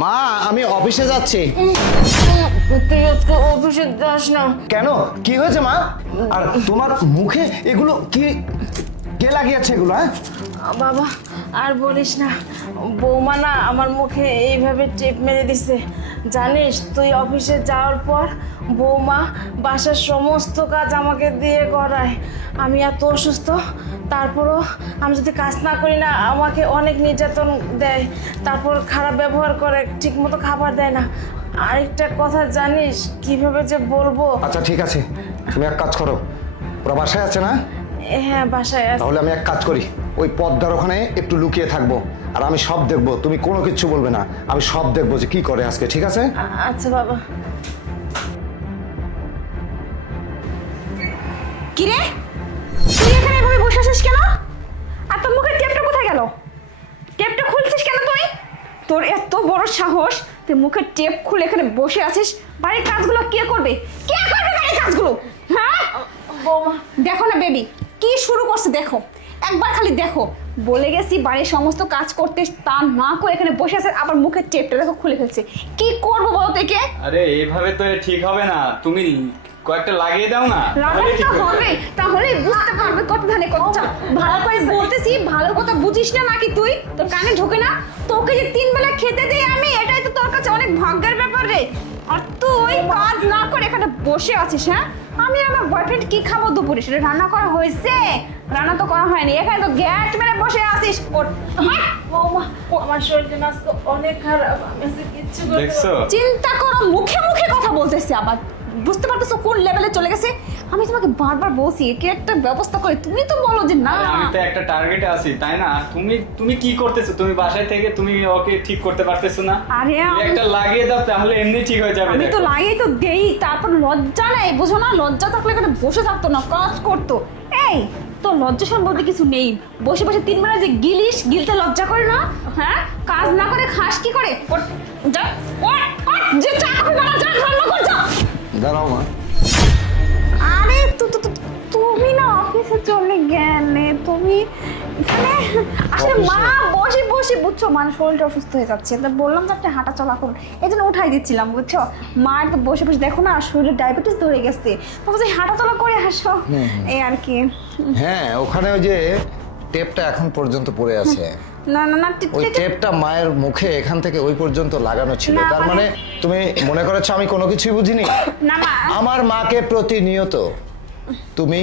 মা আমি অফিসে যাচ্ছি। তুই আজকে অফিসে যাস না। কেন, কি হয়েছে মা? আর তোমার মুখে এগুলো কি, কে লাগিয়েছে এগুলো? হ্যাঁ বাবা আর বলিস না, বৌমা না আমার মুখে এইভাবে টেপ মেরে দিছে। জানিস তুই অফিসে যাওয়ার পর বৌমা বাসার সমস্ত কাজ আমাকে দিয়ে করায়। আমি এত অসুস্থ, তারপরও আমি যদি কাজ না করি না আমাকে অনেক নির্যাতন দেয়, তারপর খারাপ ব্যবহার করে, ঠিকমতো খাবার দেয় না। আরেকটা কথা জানিস কিভাবে যে বলবো। আচ্ছা ঠিক আছে, তুমি এক কাজ করো, ওরা বাসায় আছে না? হ্যাঁ বাসায় আছে। তাহলে আমি এক কাজ করি, ওই পদ্মার ওখানে একটু লুকিয়ে থাকবো, আর আমি সব দেখবো, তুমি কোনো কিচ্ছু বলবে না, আমি সব দেখবো যে কি করে আজকে, ঠিক আছে? আচ্ছা বাবা। কিরে তুই এখানে এভাবে বসে আছিস কেন? আর তোর মুখের টেপটা কোথায় গেল? টেপটা খুলছিস কেন তুই? তোর এত বড় সাহস, তুই মুখের টেপ খুলে এখানে বসে আছিস। বাড়ির কাজগুলো কে করবে? কে করবে বাড়ির কাজগুলো? হ্যাঁ বৌমা দেখো না বেবি কি শুরু করছে, দেখো একবার খালি দেখো। বলে গেছি বাড়ির সমস্ত কাজ করতে, তা না করে এখানে বসে আছে, আবার মুখের টেপটা দেখো খুলে ফেলছে। কি করবো বলো থেকে? আরে এইভাবে তো ঠিক হবে না, তুমি কয়েকটা লাগিয়ে দাও না। লাগাতে তো হবে, তাহলে বুঝতে পারবে কত ধানে কত চাল। ভালো করে বলতেছি, ভালো কথা বুঝিস না নাকি তুই? তোর কানে ঢোকে না? তোকে যে 3 বেলা খেতে দেই আমি, এটাই তো তোর কাছে অনেক ভাগ্যের ব্যাপার রে। আর তুই কাজ না করে এখানে বসে আছিস। হ্যাঁ আমি আর আমার বয়ফ্রেন্ড কি খাবো দুপুরে? সেটা রান্না করা হয়েছে? রান্না তো করা হয়নি, এখানে তো গ্যাস মেরে বসে আছিস। বৌমা আমার শরীরটা না আজকে অনেক খারাপ, আমি আজকে কিচ্ছু করতে দেখছো? পারবো না। চিন্তা করো, মুখে মুখে কথা বলতেছি আবার। বুঝতে পারতেছো কোন লেভেলে চলে গেছে? আমি তোমাকে বারবার বলছি কি একটা ব্যবস্থা করে, তুমি তো বলো যে না। আরে আমি তো একটা টার্গেটে আছি, তাই না? তুমি তুমি কি করতেছো? তুমি বাসায় থেকে তুমি ওকে ঠিক করতে পারতেছো না? আরে একটা লাগিয়ে দাও, তাহলে এমনি ঠিক হয়ে যাবে। আমি তো দেখো। লাগিয়ে তো দেই, তারপর লজ্জা নেই, বুঝো না? লজ্জা থাকলে এখানে বসে থাকতো না, কাজ করতো। এই তোর লজ্জা সম্বন্ধে কিছু নেই, বসে বসে 3 বেলা যে গিলিস, গিলতে লজ্জা করে না? হ্যাঁ কাজ না করে খাস কি করে? ওঠ, যা ওঠ, ওঠ, যে চা কফি বানা, যা রান্না কর, যা। দাঁড়াও মা। আরে তুমি না অফিসে চলে গেলে, তুমি এখানে আসলে মা বসে বসে বুঝছো, মানে শরীরটা অসুস্থ হয়ে যাচ্ছে, তা বললাম যে একটা হাঁটা চলা করুন, এই জন্য উঠাই দিচ্ছিলাম বুঝছো। মার তো বসে বসে দেখো না শরীরে ডায়াবেটিস ধরে গেছে, তো বলছি হাঁটা চলা করে আসো, এই আর কি। হ্যাঁ ওখানে ওই যে টেপটা এখন পর্যন্ত পড়ে আছে, না না না ওই টেপটা মায়ের মুখে এখান থেকে ওই পর্যন্ত লাগানো ছিল। না, তার মানে তুমি মনে করেছো আমি কোনো কিছুই বুঝিনি? না মা, আমার মাকে প্রতিনিয়ত তুমি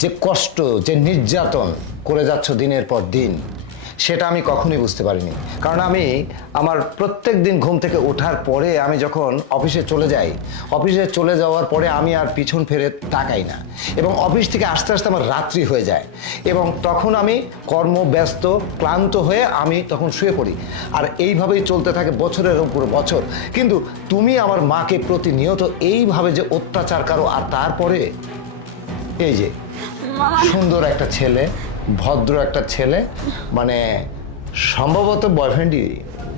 যে কষ্ট, যে নির্যাতন করে যাচ্ছ দিনের পর দিন, সেটা আমি কখনোই বুঝতে পারিনি। কারণ আমি আমার প্রত্যেক দিন ঘুম থেকে ওঠার পরে আমি যখন অফিসে চলে যাই, অফিসে চলে যাওয়ার পরে আমি আর পিছন ফিরে তাকাই না, এবং অফিস থেকে আস্তে আস্তে আমার রাত্রি হয়ে যায়, এবং তখন আমি কর্মব্যস্ত ক্লান্ত হয়ে আমি তখন শুয়ে পড়ি, আর এইভাবেই চলতে থাকে বছরের উপর বছর। কিন্তু তুমি আমার মাকে প্রতিনিয়ত এইভাবে যে অত্যাচার করো, আর তারপরে এই যে সুন্দর একটা ছেলে, ভদ্র একটা ছেলে, মানে সম্ভবত বয়ফ্রেন্ডই,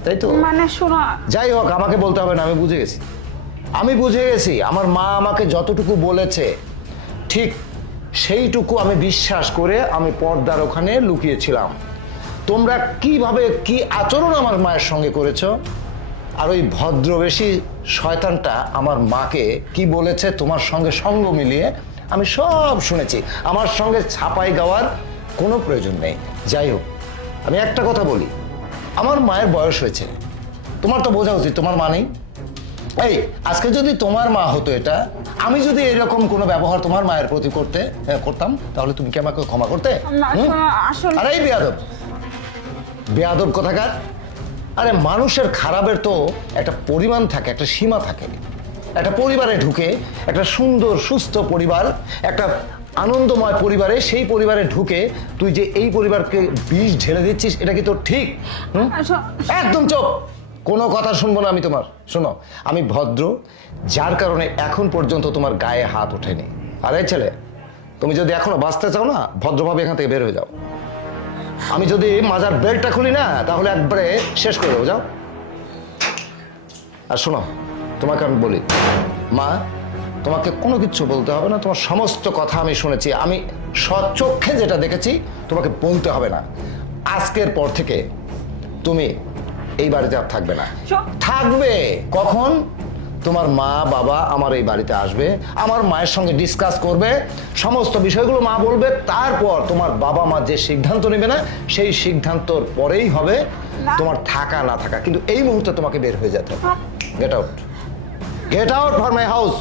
তাই তো? মানে শোনো, যাই হোক আমাকে বলতে হবে না, আমি বুঝে গেছি, আমি বুঝে গেছি। আমার মা আমাকে যতটুকু বলেছে ঠিক সেইটুকু আমি বিশ্বাস করে আমি পর্দার ওখানে লুকিয়েছিলাম। তোমরা কিভাবে কি আচরণ আমার মায়ের সঙ্গে করেছো, আর ওই ভদ্রবেশী শয়তানটা আমার মাকে কি বলেছে তোমার সঙ্গে সঙ্গ মিলিয়ে আমি সব শুনেছি। আমার সঙ্গে ছাপাই গাওয়ার কোনো প্রয়োজন নেই। যাই হোক আমি একটা কথা বলি, আমার মায়ের বয়স হয়েছে, তোমার তো বোঝা উচিত তোমার মা নেই। এই আজকে যদি তোমার মা হতো, এটা আমি যদি এরকম কোনো ব্যবহার তোমার মায়ের প্রতি করতাম, তাহলে তুমি কি আমাকে ক্ষমা করতে? না, আসলে আরে এই বেয়াদব, বেয়াদব কোথাকার! আরে মানুষের খারাপের তো একটা পরিমাণ থাকে, একটা সীমা থাকে। একটা পরিবারে ঢুকে, একটা সুন্দর সুস্থ পরিবার, একটা আনন্দময় পরিবারে, সেই পরিবারে ঢুকে তুই যে এই পরিবারকে বিষ ঢেলে দিচ্ছিস, এটা কি তোর ঠিক? একদম চুপ, কোনো কথা শুনবো না আমি তোমার। শোনো, আমি ভদ্র, যার কারণে এখন পর্যন্ত তোমার গায়ে হাত ওঠেনি। আর এই ছেলে, তুমি যদি এখনো বাঁচতে চাও না, ভদ্রভাবে এখান থেকে বের হয়ে যাও। আমি যদি মাজার বেল্টটা খুলি না, তাহলে একবারে শেষ করে দেবো, যাও। আর শোনো, তোমাকে আমি বলি, মা তোমাকে কোনো কিছু বলতে হবে না, তোমার সমস্ত কথা আমি শুনেছি, আমি স্বচক্ষে যেটা দেখেছি তোমাকে বলতে হবে না। আজকের পর থেকে তুমি এই বাড়িতে আর থাকবে না। শো- থাকবে কখন? তোমার মা বাবা আমার এই বাড়িতে আসবে, আমার মায়ের সঙ্গে ডিসকাস করবে, সমস্ত বিষয়গুলো মা বলবে, তারপর তোমার বাবা মা যে সিদ্ধান্ত নেবে না সেই সিদ্ধান্তর পরেই হবে না। তোমার থাকা না থাকা। কিন্তু এই মুহূর্তে তোমাকে বের হয়ে যেতে হবে। Get out, get out for my house.